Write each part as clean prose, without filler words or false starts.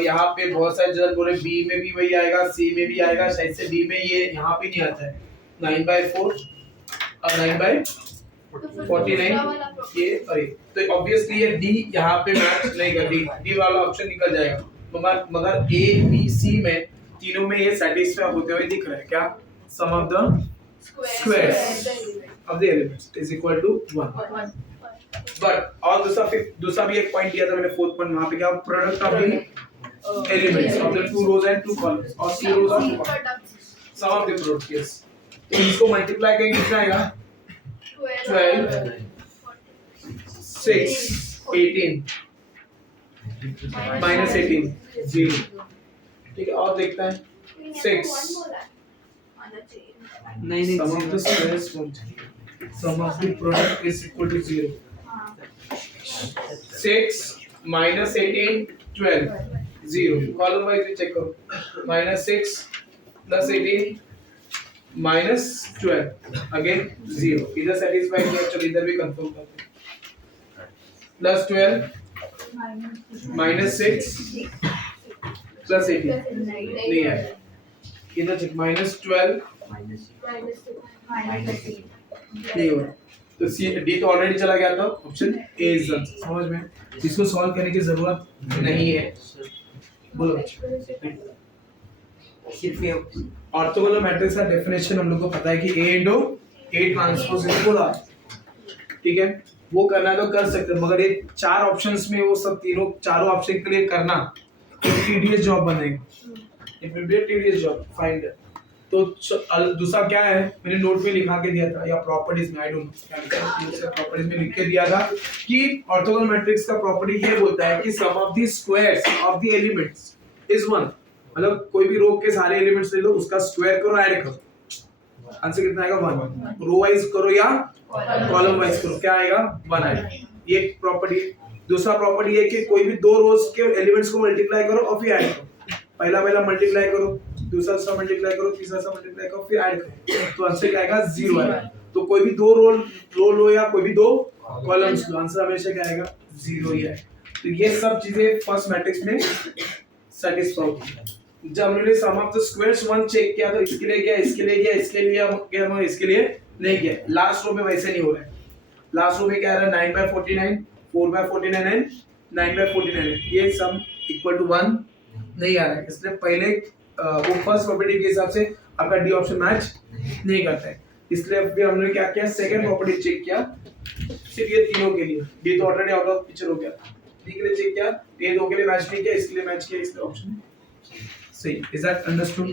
यहाँ पे बहुत सारे जन बोले बी में भी वही आएगा, सी में भी आएगा, शायद से डी में ये यहाँ पे नहीं आता है 9/4 और 9/49 ये अरे तो ऑब्वियसली ये डी यहाँ पे मैच नहीं कर डी वाला ऑप्शन निकल जाएगा। मगर ए बी सी में तीनों में ये सेटिस्फाई होते हुए दिख रहा है क्या? Sum of the squares of the elements is equal to 1। But और दूसरा भी एक पॉइंट दिया था मैंने, फोर्थ पॉइंट वहां पे क्या? Product of the elements of the 2 rows and 2 columns और 3 rows और 2 columns sum of the product. Yes, तो इसको मल्टीप्लाई करेंगे कितना आएगा? 12 6 18 minus 18 0। ठीक है, और देखते हैं 6 नहीं sum of the squares sum of the product is equal to 0। 6 minus 18 12 0। Column wise भी चेक करो, -6 plus 18 minus 12 अगेन 0। इधर सेटिस्फाई किया, चलो इधर भी कंफर्म करते हैं। प्लस 12 minus 6 plus 18 नहीं है, इधर चेक -12 नहीं हो रहा, तो सी डी तो ऑलरेडी चला गया था, ऑप्शन ए इज आंसर। समझ में? इसको सॉल्व करने की जरूरत नहीं है। बोलो ऑर्थोगोनल मैट्रिक्स का डेफिनेशन हम लोग को पता है कि A into A transpose equal R। ठीक है, वो करना है तो कर सकते हैं, मगर ये चार ऑप्शंस में वो सब तीनों चारों ऑप्शन के लिए करना टीडीएस जॉब बनेगा, it will be a TDS job find. तो दूसरा क्या है, मैंने नोट में लिखा के दिया था या प्रॉपर्टीज में, आई डोंट नो, प्रॉपर्टीज में लिख के दिया था कि ऑर्थोगोनल मैट्रिक्स का प्रॉपर्टी ये बोलता है कि sum of the squares of the elements is 1। मतलब कोई भी रो के सारे एलिमेंट्स ले लो, उसका स्क्वायर करो, ऐड करो, आंसर कितना आएगा? 1। रो वाइज करो या कॉलम वाइज करो, क्या आएगा? 1 आएगा। ये प्रॉपर्टी। दूसरा प्रॉपर्टी है कि कोई भी दो रोज के एलिमेंट्स को मल्टीप्लाई करो और फिर ऐड करो। पहला मल्टीप्लाई करो, दूसरा मल्टीप्लाई करो, तीसरा मल्टीप्लाई करो, फिर ऐड करो, तो आंसर क्या आएगा? 0 आएगा। तो कोई भी दो रो लो या कोई भी दो कॉलम्स लो, आंसर हमेशा क्या आएगा? 0 ही आएगा। तो ये सब चीजें फर्स्ट मैट्रिक्स में सेटिस्फाई होती है। जब हमने सम ऑफ द स्क्वायर्स 1 चेक किया तो इसके लिए क्या, इसके लिए क्या, इसके लिए क्या, इसके लिए नहीं किया। लास्ट रो में वैसे नहीं हो रहा है। लास्ट रो में क्या आ रहा है? 9/49 4/49 एंड 9/49 ये सम इक्वल टू 1 नहीं आ रहा है, इसलिए पहले वो फर्स्ट प्रॉपर्टी के हिसाब से आपका डी ऑप्शन मैच नहीं करता है, इसलिए अभी हमने क्या किया? सेकंड प्रॉपर्टी चेक किया सिर्फ ये तीनों के लिए। डी तो ऑलरेडी आउट ऑफ पिक्चर हो गया, डी के लिए चेक किया, ये दो के लिए मैच नहीं किया, इसके लिए मैच किया, इसलिए ऑप्शन सही। Is that understood?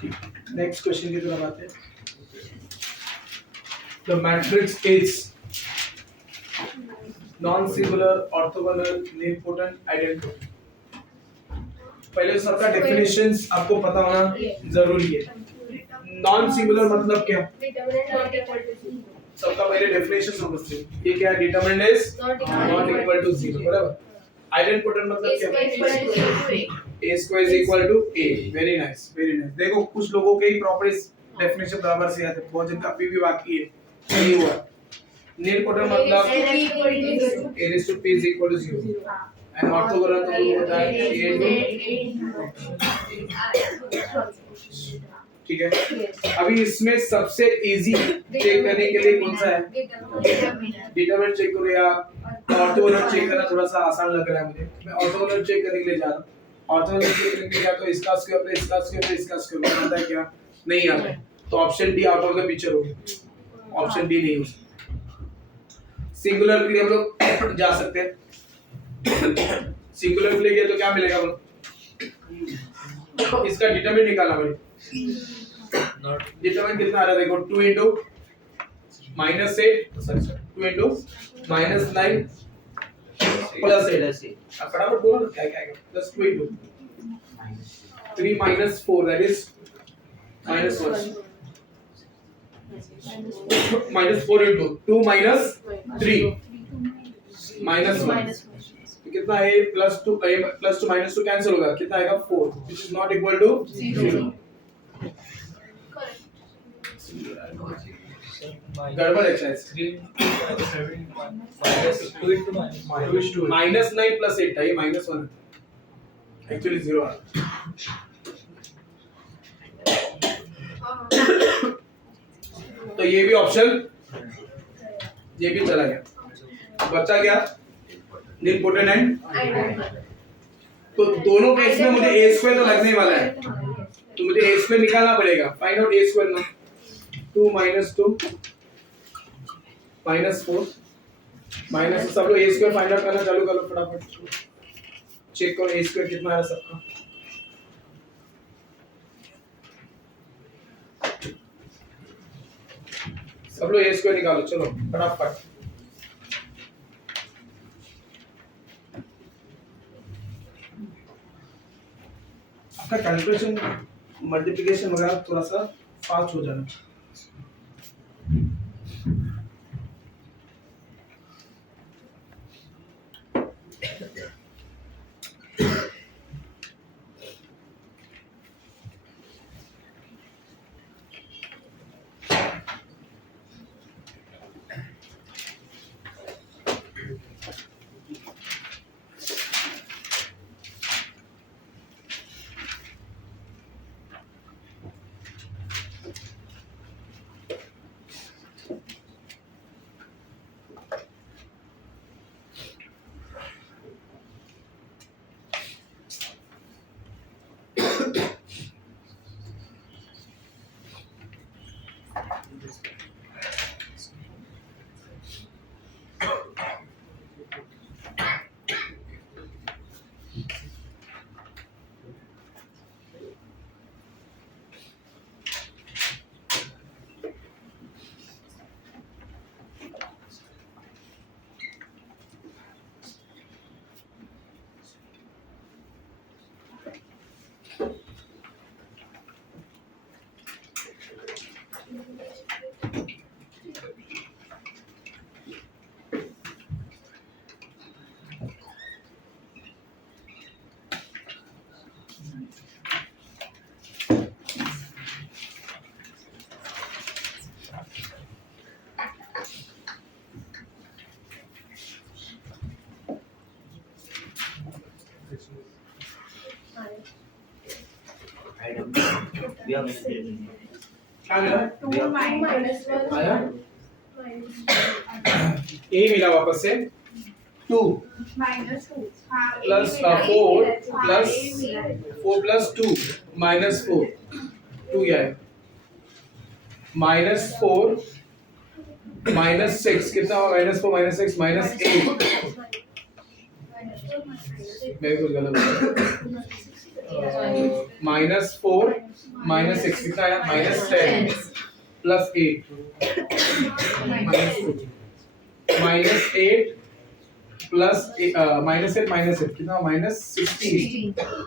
ठीक, नेक्स्ट क्वेश्चन की तरफ आते हैं। The matrix is non singular, orthogonal, nilpotent, identity. पहले सबका डेफिनेशंस आपको पता होना जरूरी है। नॉन सिंगुलर मतलब क्या? सबका पहले डेफिनेशन समझते हैं। ये क्या है? Determinant is not equal to 0, बराबर। आइडेंटिटी मतलब क्या? a square is equal to a। Very nice, very nice. देखो कुछ लोगों के ही प्रॉपर्टीज डेफिनेशन बराबर से आते हैं, बहुत जन का अभी भी बाकी है, नहीं हुआ। निम्पोटेंट मतलब a raised to p is equal to 0 and orthogonal तो होता है a into। ठीक है, अभी इसमें सबसे इजी चेक करने के लिए कौन सा है? डिटरमिनेंट चेक करो या ऑर्थोगोनल चेक करना थोड़ा सा आसान लग रहा है मुझे। मैं ऑर्थोगोनल चेक करने के लिए जा रहा हूं। ऑर्थोगोनल चेक करने के लिए तो इसका स्क्वायर प्लस इसका स्क्वायर प्लस इसका स्क्वायर आता है क्या? नहीं आता है, तो option D out of the picture हो गया, ऑप्शन डी नहीं हो सकता। सिंगुलर के लिए हम लोग जा सकते हैं। सिंगुलर के लिए तो क्या मिलेगा बोलो? इसका डिटरमिनेंट निकालना पड़ेगा। डिटरमिनेंट कितना आ रहा है देखो, 2 into -8 सॉरी 2 into -9 प्लस 8। अब फटाफट बोलो ना क्या क्या आएगा? Plus 2 into 3 minus 4 that is -1 -4 into 2 minus 3 -1 कितना है? +2 +2 -2 कैंसिल होगा, कितना आएगा? 4 which is not equal to 0। गड़बड़ है शायद। माइनस नाइन प्लस एट था, ये -1 एक्चुअली 0 आ। तो ये भी ऑप्शन, ये भी चला गया। बचा क्या? Nilpotent and. तो दोनों केस में मुझे ए स्क्वायर तो लगने वाला है, तो मुझे ए स्क्वायर निकालना पड़ेगा। फाइंड आउट ए स्क्वायर ना। 2 - 2 -4 माइनस, सब लोग ए स्क्वायर फाइंड आउट करना चालू करो फटाफट। चेक करो ए स्क्वायर कितना है सबका। सब लोग ए स्क्वायर निकालो, चलो फटाफट। आपका कैलकुलेशन मल्टीप्लिकेशन वगैरह थोड़ा सा फास्ट हो जाना। क्या मिला? आया ए मिला वापस से 2 प्लस 4 प्लस 2 -4 2 क्या है? -4 -6 कितना होगा? -4 -6 -8 मेरे कुछ गलत -4 -6 कितना आया? -10 प्लस 8 -2 -8 प्लस -8 कितना?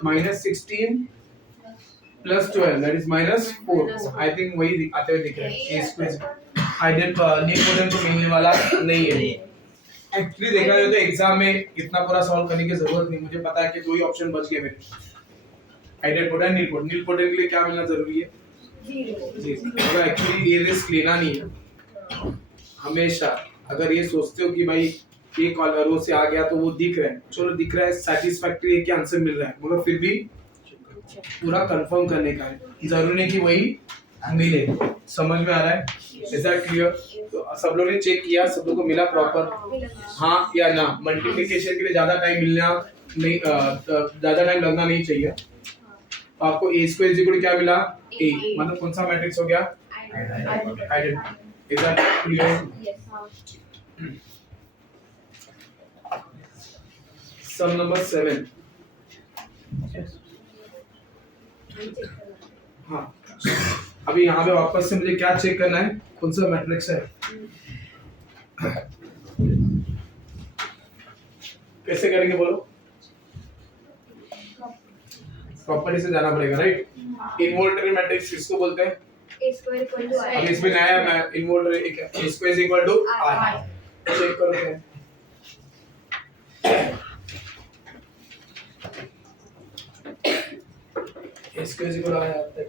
-16 plus 12 that is -4। I think वही आते हुए दिख रहा है। ए स्क्वायर नीलपोटेंट को मिलने वाला नहीं है। एक्चुअली देखा जाए तो एग्जाम में इतना पूरा सॉल्व करने की जरूरत नहीं। मुझे पता है कि 2 ही ऑप्शन बच गए मेरे, आइडेंटिपोटेंट नीलपोटेंट। नीलपोटेंट के लिए क्या मिलना जरूरी है? 0। अगर एक्चुअली ये रिस्क लेना नहीं है। हमेशा अगर ये सोचते हो कि भाई ये कॉलर रो से आ गया तो वो दिख रहा है, चलो दिख रहा है, सेटिस्फैक्टरी है कि आंसर मिल रहा है, मगर फिर भी पूरा कंफर्म करने का है। जरूरी नहीं कि वही मिले। समझ में आ रहा है? Is that clear? तो सब लोगों ने चेक किया, सब लोगों को मिला प्रॉपर, हाँ या ना? मल्टीप्लिकेशन के लिए ज्यादा टाइम मिलना नहीं, ज्यादा टाइम लगना नहीं चाहिए। तो आपको ए स्क्वायर इक्वल क्या मिला? ए, मतलब कौन सा मैट्रिक्स हो गया? Identity. Is that clear? Sum number 7। हाँ, अभी यहाँ पे वापस से मुझे क्या चेक करना है? कौन सा मैट्रिक्स है? कैसे करेंगे बोलो? प्रॉपर्टी से जाना पड़ेगा, राइट? इनवॉल्यूटरी मैट्रिक्स किसको बोलते हैं? अब इसमें नया involutory a square equal to i। Check करो क्या है? a स्क्वायर इक्वल i आता है।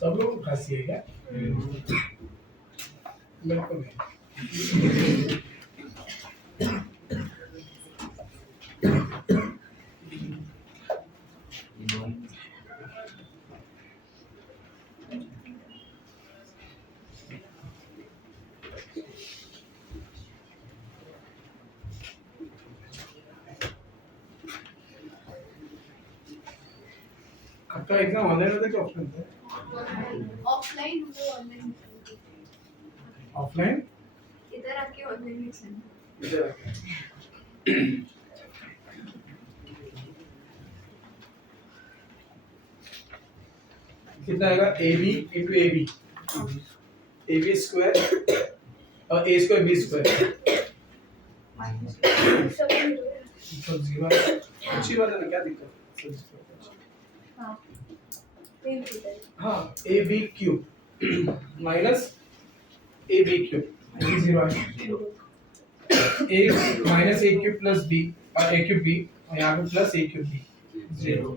सब लोग को खांसी है क्या? मेरे को नहीं। आपका एग्जाम ऑनलाइन होता है कि ऑफलाइन होता है? ऑफलाइन तो ऑनलाइन ऑफलाइन इधर आके ऑनलाइन एग्जाम इधर आके। कितना आएगा A B into A B square और ए स्क्वायर बी स्क्वायर तो जीरो अच्छी बात है ना, क्या दिक्कत है? हां हाँ A B cube minus A B cube zero है, A minus A cube plus B और ए क्यूब बी और यहाँ पे plus A cube B zero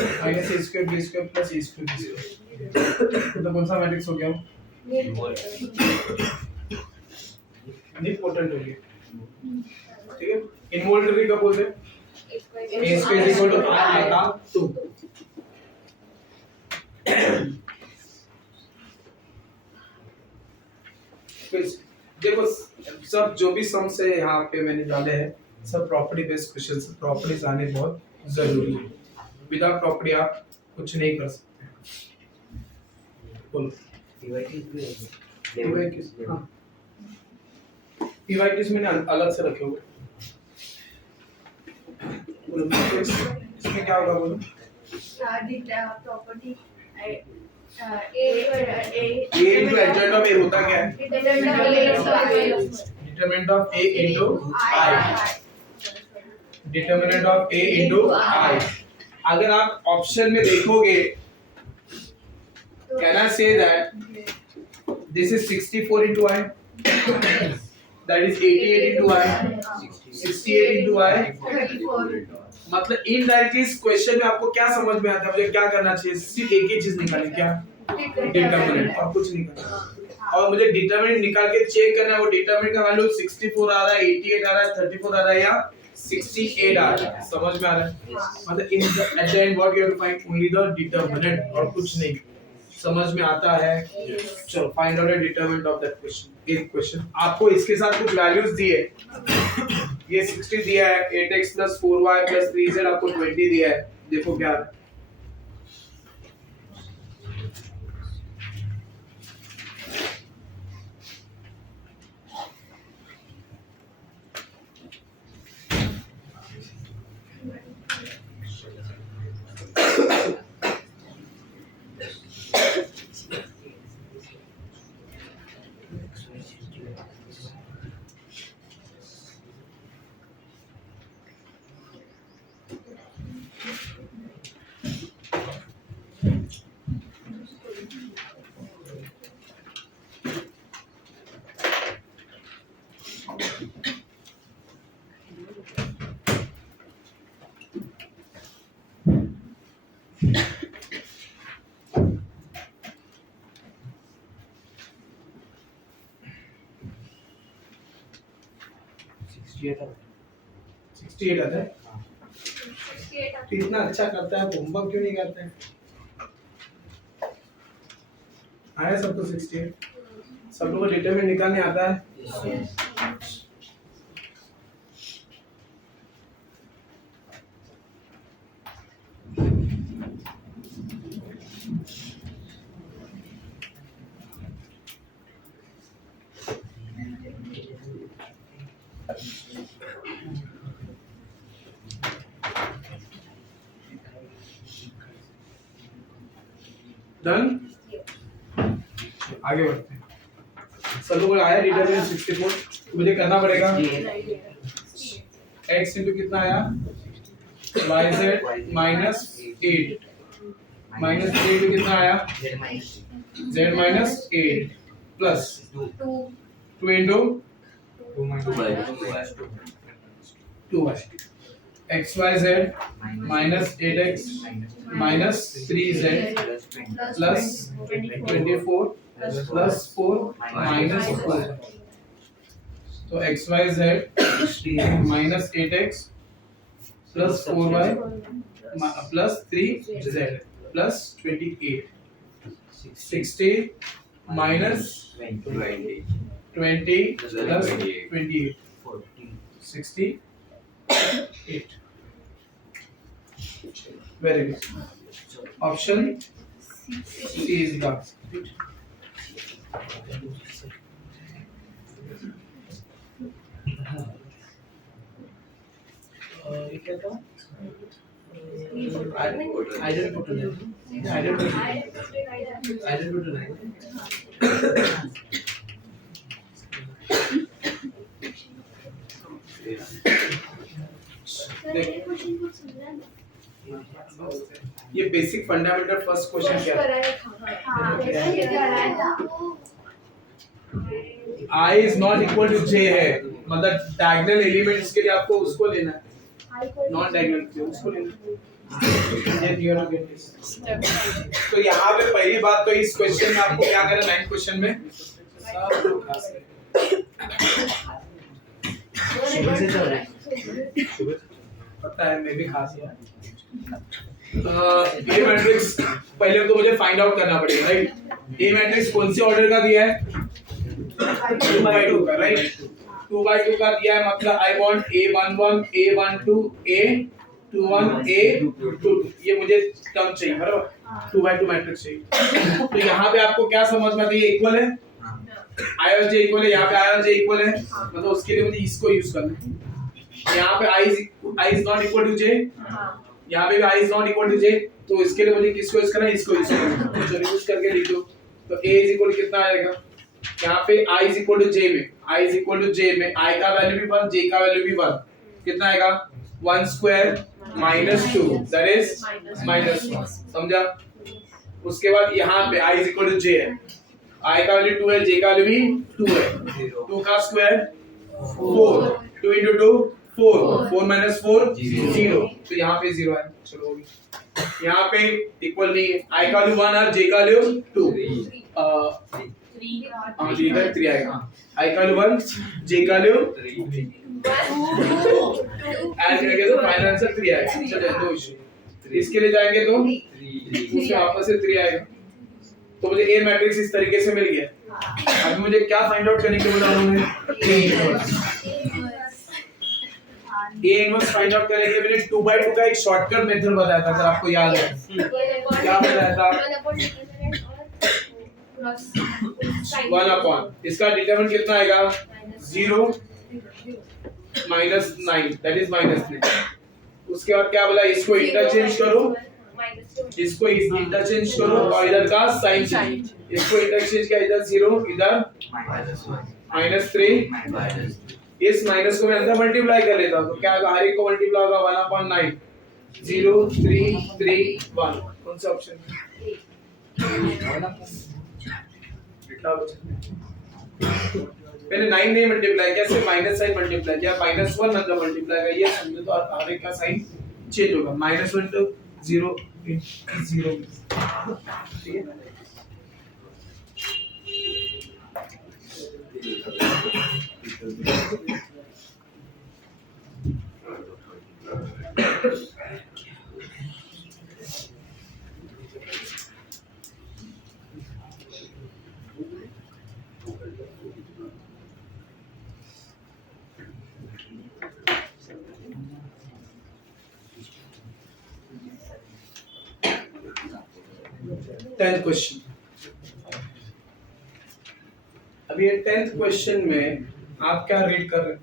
minus A square B square plus A square B square. तो कौन सा matrix हो गया? निपोटेंट हो गया, ठीक है। इनवोल्यूटरी का बोलते हैं a square is equal to r beta 2। देखो सब जो भी सम्स है यहाँ पे मैंने डाले हैं सब प्रॉपर्टी बेस्ड क्वेश्चन है। प्रॉपर्टीज आने बहुत जरूरी है, विदाउट प्रॉपर्टी आप कुछ नहीं कर सकते। बोलो पीवाई मैंने अलग से रखे हुए। बोलो इसमें क्या होगा? बोलो property a into adjoint of a होता क्या है? Determinant of a into I, determinant of a into I। अगर आप ऑप्शन में देखोगे can I say that this is 64 into I, that is 88 into I, 68 into I। मतलब indirectly इस question में आपको क्या समझ में आता है? मुझे क्या करना चाहिए? सिर्फ एक ही चीज निकालनी, क्या? डिटरमिनेंट, और कुछ नहीं करना। और मुझे डिटरमिनेंट निकाल के चेक करना है वो डिटरमिनेंट का वैल्यू 64 आ रहा है, 88 आ रहा है, 34 आ रहा है या 68 आ रहा है। समझ में आ रहा है? मतलब in at the end what you have to find only the determinant और कुछ नहीं। समझ में आता है? चलो find out the determinant of that question. एक क्वेश्चन आपको इसके साथ कुछ वैल्यूज दिए, ये 60 दिया है, 8x + 4y + 3z आपको 20 दिया है। देखो क्या है? सिक्सटी एट आता है। तो इतना अच्छा करता है, होमवर्क क्यों नहीं करते हैं? आया सबको 68? सब लोगों को डिटरमिनेंट निकालने आता है? डन, आगे बढ़ते हैं। सब लोगों को आया डिटरमिनेंट 64? मुझे करना पड़ेगा x इंटू कितना आया? yz माइनस 8 माइनस 3 इंटू कितना आया? z minus 8 plus 2 into 2y। XYZ minus 8x minus 3z plus 24 plus 4 minus 4. तो XYZ minus 8x plus 4y plus 3z plus 28. 60 minus 20 plus 28. 68. Very good. Option C is the answer. ये क्या था? I didn't put it. I didn't put it. I didn't put it. ये basic fundamental first question क्या है? I is not equal to J है, मतलब diagonal elements के लिए आपको उसको लेना है, नॉन डायगोनल के लिए उसको लेना है। Then you have to get this. तो यहाँ पे पहली बात तो इस क्वेश्चन में आपको क्या करना है, 9 क्वेश्चन में सब लोग खास करें। पता है मैं भी खास यार। ए मैट्रिक्स पहले तो मुझे फाइंड आउट करना पड़ेगा, राइट? ए मैट्रिक्स कौन से ऑर्डर का दिया है? 2x2 का, राइट? 2x2 का दिया है, मतलब I want a11 a12 a21 a22, ये मुझे टर्म चाहिए, बराबर? 2x2 मैट्रिक्स चाहिए। तो यहाँ पे आपको क्या समझ में आता है, ये इक्वल है, i और j इक्वल है, यहाँ पे i और j इक्वल है, मतलब उसके लिए मुझे इसको यूज करना है। यहाँ पे i is not equal to j, यहाँ पे भी i is not equal to j, तो इसके लिए मुझे किसको यूज करना है, इसको यूज करना है। तो यूज करके लिख दो, तो a is equal कितना आएगा, यहाँ पे i is equal to j में, i is equal to j में i का वैल्यू भी 1, j का वैल्यू भी 1, कितना आएगा 1 square minus 2, that is minus 1, समझा? उसके बाद यहाँ पे i is equal to j है, i का वैल्यू 2 है, j का वैल्यू भी 2 है, 2 का स्क्वायर 4, 2 into 2 4, 4 minus 4 0, तो यहाँ पे 0 है, चलो होगी। यहाँ पे इक्वल नहीं है, i का वैल्यू 1 है, j का वैल्यू 2, हाँ j का 3 आएगा, i का वैल्यू 1, j का वैल्यू ऐड करेंगे तो फाइनल आंसर 3 आएगा। चलो नो इशू, इसके लिए जाएंगे तो उससे वापस से 3 आएगा। तो मुझे ए मैट्रिक्स इस तरीके से मिल गया। अभी मुझे क्या फाइंड आउट करने के बोला उन्होंने, ए इनवर्स फाइंड आउट करने के लिए मैंने 2/2 का एक शॉर्टकट मेथड बताया था, अगर आपको याद है। क्या बताया था? 1 अपॉन, इसका डिटरमिनेंट कितना आएगा 0 minus 9, that is minus 9। उसके बाद क्या बोला, इसको इंटरचेंज करो, इसको इंटरचेंज करो और इधर का साइन चेंज, इसको इंटरचेंज किया, इधर 0 इधर -3, इस माइनस को मैं अंदर मल्टीप्लाई कर लेता हूं, तो क्या होगा, हर एक को मल्टीप्लाई होगा 1/9, 0 3 3 1, कौन सा ऑप्शन है? मैंने 9 नहीं मल्टीप्लाई किया, सिर्फ माइनस साइन मल्टीप्लाई किया, -1 अंदर मल्टीप्लाई किया, ये समझो तो हर एक का साइन चेंज होगा, -1 तो 0 0, ठीक है? टेंथ क्वेश्चन, अभी ये 10th क्वेश्चन में आप क्या रीड कर रहे हैं,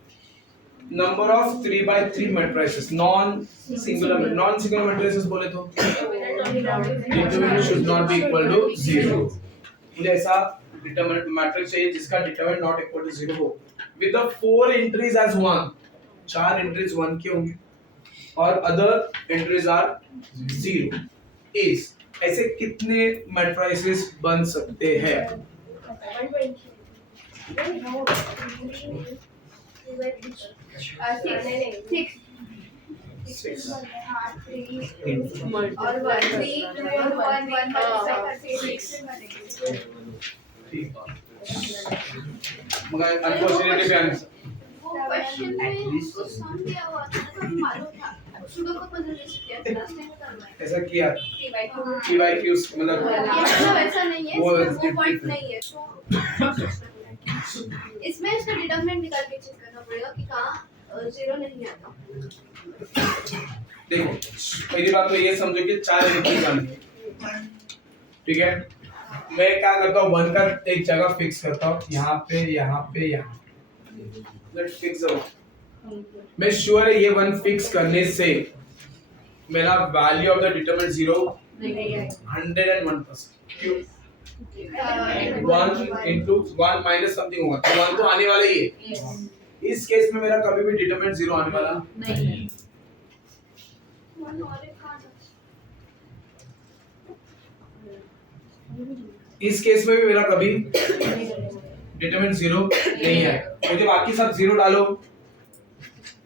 number of 3x3 matrices, non singular matrices बोले तो determinant should not be equal to 0। मुझे ऐसा डिटरमिनेंट मैट्रिक्स चाहिए जिसका डिटरमिनेंट नॉट इक्वल टू 0 हो, with the 4 entries as 1, 4 entries 1 के होंगे और अदर एंट्रीज आर 0 इज, ऐसे कितने मैट्रिसेस बन सकते हैं? 6 हाँ 3 और 1 3 1 1 ठीक मगर अनफॉर्चुनेटली भी आंसर वो क्वेश्चन में उसको सम दिया हुआ था तो मालूम था सुडो को बदल नहीं सकते लास्ट टाइम करना है ऐसा किया 3/2 PYQ मतलब ये मतलब ऐसा नहीं है वो इसमें वो पॉइंट नहीं है तो इसमें इसका डिटरमिनेंट निकाल के चेक करना पड़ेगा कि कहाँ जीरो नहीं आता देखो पहली बात तो ये समझो कि 4 इलेक्ट्रिक आने ठीक है मैं क्या करता हूँ 1 का एक जगह फिक्स करता हूँ यहाँ पे यहाँ लेट्स फिक्स मैं श्योर है ये 1 फिक्स करने से मेरा वैल्यू ऑफ द डिटरमिनेंट 0 101% क्यों 1 into 1 minus something होगा तो 1 तो आने वाला ही है इस केस में मेरा कभी भी डिटरमिनेंट 0 आने वाला नहीं इस केस में भी मेरा कभी डिटरमिनेंट 0 नहीं है मुझे बाकी सब 0 डालो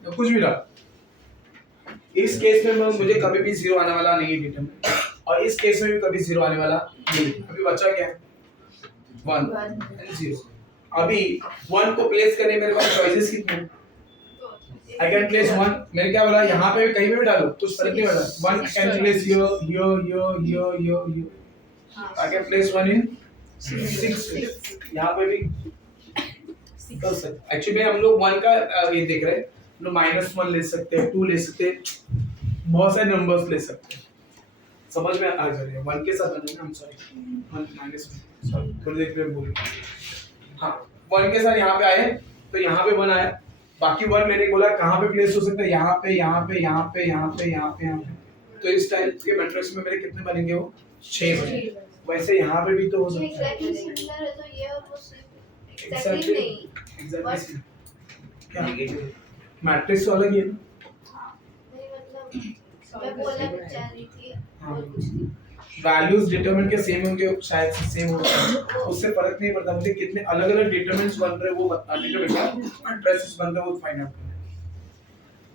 तो कुछ भी डालो इस केस में मुझे कभी भी 0 आने वाला नहीं है डिटरमिनेंट और इस केस में भी कभी 0 आने वाला नहीं अभी बचा क्या 1 एंड 0 अभी 1 को प्लेस करने मेरे पास चॉइसेस कितने आई कैन प्लेस 1 मैंने क्या बोला यहाँ पे कहीं पे भी डालो कुछ फर्क नहीं पड़ता 1 can place here I can place 1 in 6 यहाँ पे भी कर सकते एक्चुअली हम लोग 1 का ये देख रहे हैं हम लोग -1 ले सकते हैं 2 ले सकते हैं बहुत सारे नंबर्स ले सकते हैं समझ में आ जाएगा 1 के साथ बनेगा हम सॉरी 1 सॉरी थोड़ी देर में बोल हाँ 1 के साथ यहाँ पे आए तो यहाँ पे 1 आया बाकी 1 मैंने बोला कहाँ पे प्लेस हो सकता है यहाँ पे तो इस टाइप के मैट्रिक्स में मेरे कितने बनेंगे वो 6 बने वैसे यहाँ पे भी तो हो सकता है एग्जैक्टली सिमिलर है तो ये और वो एग्जैक्टली नहीं एग्जैक्टली क्या मैट्रिक्स तो अलग ही है ना नहीं मतलब मैं बोलना कुछ चाह रही थी और कुछ नहीं वैल्यूज डिटरमिनेंट के सेम होंगे शायद से सेम हो उससे फर्क नहीं पड़ता मुझे कितने अलग अलग डिटरमिनेंट्स बन रहे हैं वो बताने के बेटा मैट्रिसेस बन रहे हैं वो फाइंड आउट करना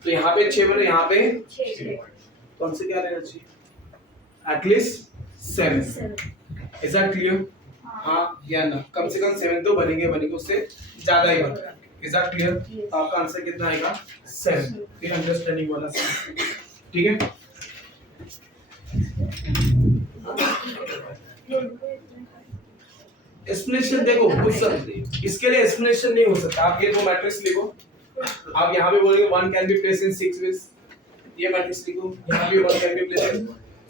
तो यहाँ पे 6 बने यहाँ पे 6 कौन से क्या लेना चाहिए एटलीस्ट 7 इज दैट क्लियर हाँ या ना कम से कम 7 तो बनेंगे उससे ज्यादा ही बनेगा इज दैट क्लियर आपका आंसर कितना आएगा 7 फिर अंडरस्टैंडिंग वाला ठीक है एक्सप्लेनेशन देखो कुछ इसके लिए एक्सप्लेनेशन नहीं हो सकता आप ये दो मैट्रिक्स लिखो आप यहाँ पे बोलेंगे 1 can be place in 6 ways ये मैट्रिक्स लिखो यहाँ भी 1 कैन बी प्लेस इन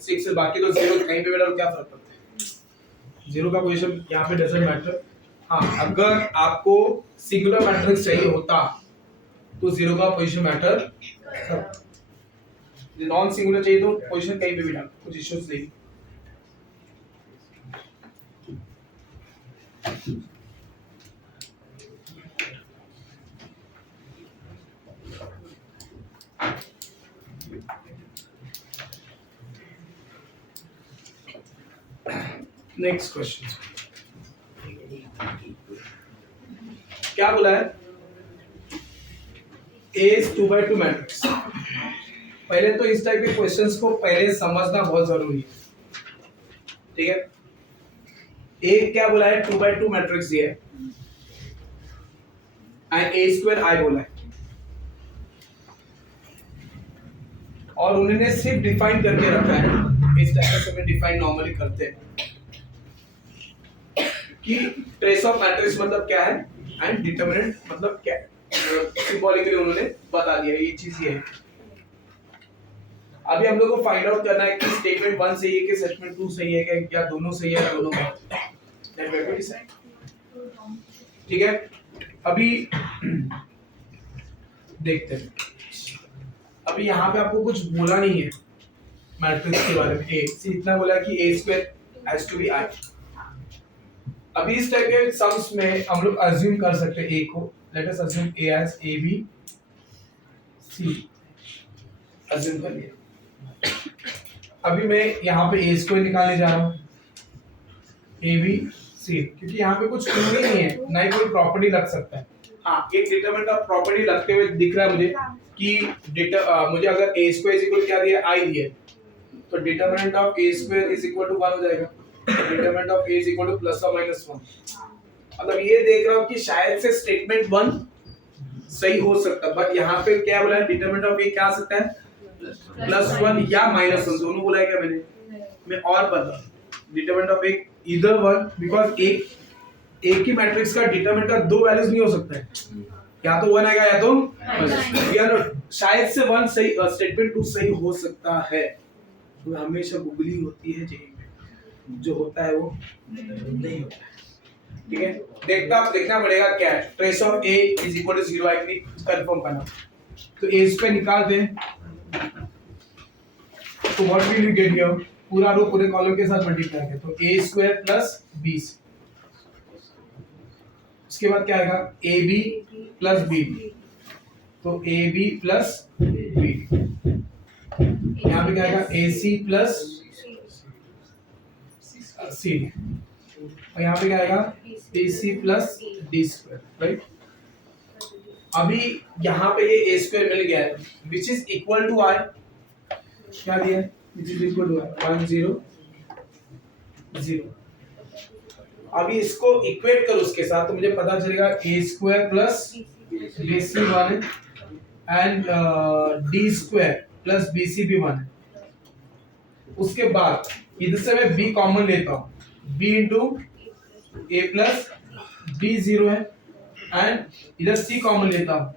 6 से बाकी तो 0 कहीं पे भी डालो क्या फर्क पड़ता है 0 का पोजीशन यहाँ पे डजंट मैटर हाँ अगर आपको सिंगुलर मैट्रिक्स चाहिए होता तो 0 का पोजीशन मैटर नॉन सिंगुलर चाहिए तो पोजीशन कहीं पे भी डालो कुछ इश्यूज नहीं नेक्स्ट क्वेश्चन क्या बोला है A is 2/2 मैट्रिक्स पहले तो इस टाइप के क्वेश्चंस को पहले समझना बहुत जरूरी है ठीक है A क्या बोला है 2/2 मैट्रिक्स ये है एंड A² I बोला है और उन्होंने सिर्फ डिफाइन करके रखा है इस टाइप से डिफाइन नॉर्मली करते हैं कि ट्रेस ऑफ मैट्रिक्स मतलब क्या है एंड डिटरमिनेंट मतलब क्या है सिंबॉलिकली उन्होंने बता दिया ये चीज ये है अभी हम लोग को फाइंड आउट करना है कि स्टेटमेंट 1 सही है कि स्टेटमेंट 2 सही है क्या दोनों सही है या दोनों गलत है that we have to decide ठीक है अभी देखते हैं अभी यहाँ पे आपको कुछ बोला नहीं है मैट्रिक्स के बारे में ए सी इतना बोला कि A² has to be I अभी इस टाइप के सम्स में हम लोग अज्यूम कर सकते हैं A को let us assume A as AB C assume कर लिया अभी मैं यहाँ पे A² निकालने जा रहा हूँ AB C क्योंकि यहाँ पे कुछ क्लू नहीं है ना ही कोई प्रॉपर्टी लग सकता है हाँ एक डिटरमिनेंट ऑफ प्रॉपर्टी लगते हुए दिख रहा है मुझे कि मुझे अगर a स्क्वायर इज इक्वल क्या दिया i दिया तो determinant of a square is equal to 1 हो जाएगा। Determinant of a is equal to plus और माइनस 1। मतलब ये देख रहा हूं कि शायद से स्टेटमेंट 1 सही हो सकता है, बट यहाँ पे क्या बोला है डिटरमिनेंट ऑफ a क्या आ सकता है प्लस 1 या माइनस 1 दोनों बोला है क्या मैंने। मैं और बता डिटरमिनेंट ऑफ a इधर 1 बिकॉज़ एक ही मैट्रिक्स का डिटरमिनेंट का दो वैल्यूज नहीं हो सकता है, या तो 1 आएगा या तो या शायद से 1 सही स्टेटमेंट 2 सही हो सकता है। तो हमेशा गुगली होती है जेई में, जो होता है वो नहीं होता है। ठीक है देखना पड़ेगा क्या है trace of a is equal to 0 आएगी कंफर्म करना। तो a पे निकाल दें तो what will you get here पूरा रो पूरे कॉलम के साथ मल्टीप्लाई करें तो a स्क्वायर प्लस b। उसके बाद क्या आएगा ab प्लस bb तो ab प्लस b। यहाँ पे क्या आएगा ac प्लस c और यहाँ पे क्या आएगा ac plus d square right. अभी यहाँ पे ये a स्क्वायर मिल गया है which is equal to i क्या दिया है which is equal to i 1 0 0। अभी इसको इक्वेट कर उसके साथ तो मुझे पता चलेगा a square plus bc 1 and d square plus bc भी 1 है। उसके बाद इधर से मैं b कॉमन लेता हूँ b into a plus b 0 है एंड इधर c कॉमन लेता हूँ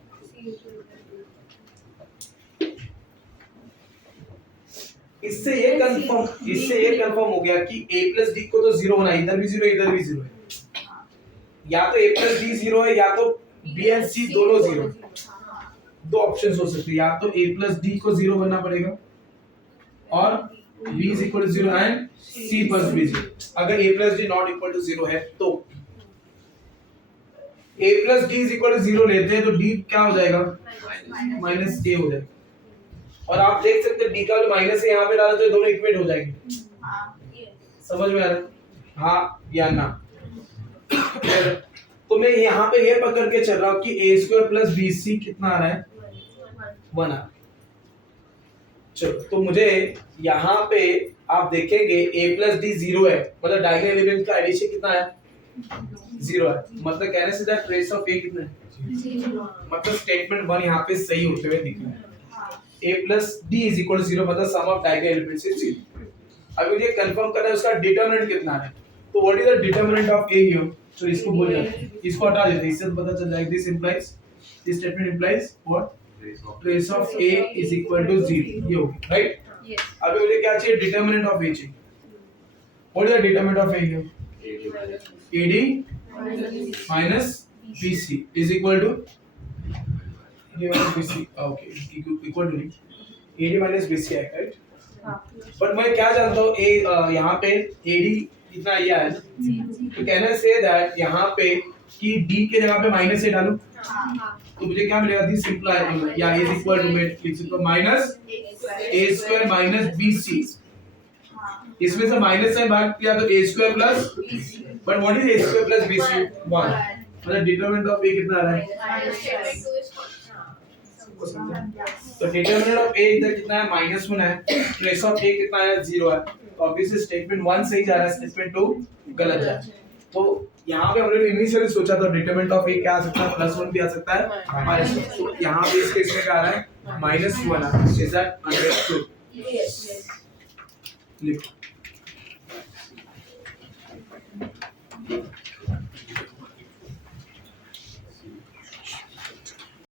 इससे ये कंफर्म हो गया कि a प्लस d को तो 0 होना इधर भी 0 इधर भी 0 है, या तो a प्लस d 0 है या तो b एंड c दोनों 0। दो ऑप्शंस हो सकते हैं, या तो a प्लस d को 0 बनना पड़ेगा और b is equal to 0 and c plus b 0। अगर a plus d not equal to 0 है तो a plus d is equal to 0 लेते हैं तो d क्या हो जाएगा माइनस a हो जाएगा। और आप देख सकते हैं d का माइनस है यहाँ पे डाला तो दोनों इक्वेट हो जाएंगे। समझ में आ रहा है हाँ या ना। तो मैं यहाँ पे ये पकड़ के चल रहा हूँ कि a स्क्वायर प्लस bc कितना आ रहा है 1 आ रहा है। चलो तो मुझे यहाँ पे आप देखेंगे a प्लस d 0 है मतलब डायगोनल एलिमेंट का एडिशन कितना है 0 है। मतलब कहने से ट्रेस ऑफ a कितना है मतलब स्टेटमेंट 1 यहाँ पे सही होते हुए दिख रहा है। a plus d is equal to 0 मतलब sum of diagonal elements is 0। अब मुझे कंफर्म करना है उसका डिटरमिनेंट कितना है तो what is the determinant of a here. तो इसको बोल जाते इसको हटा देते इससे पता चल जाएगा this statement implies what trace of a is equal to 0 ये हो गया राइट। अभी मुझे क्या चाहिए डिटरमिनेंट ऑफ a चाहिए। What is the determinant of a here ad minus bc is equal to bc okay equal to ad minus bc है right. But मैं क्या जानता हूँ a यहाँ पे ad इतना ये आया तो कहने से दैट यहाँ पे कि d के जगह पे माइनस a डालूं तो मुझे क्या मिलेगा दिस सिंपल या is equal to लिख सकते हो minus a square minus bc। इसमें से माइनस से भाग किया तो a square plus but what is a square plus bc 1 मतलब डिटरमिनेंट ऑफ a कितना आ रहा है तो डिटरमिनेंट ऑफ a इधर कितना है -1 है ट्रेस ऑफ a कितना है 0 है तो ऑब्वियसली स्टेटमेंट 1 सही जा रहा है स्टेटमेंट 2 गलत जा रहा है। तो यहाँ पे हमने इनिशियली सोचा था डिटरमिनेंट ऑफ a क्या आ सकता है +1 भी आ सकता है -1 तो यहाँ पे इस केस में क्या आ रहा है -1 इज दैट अंडरस्टूड लिखो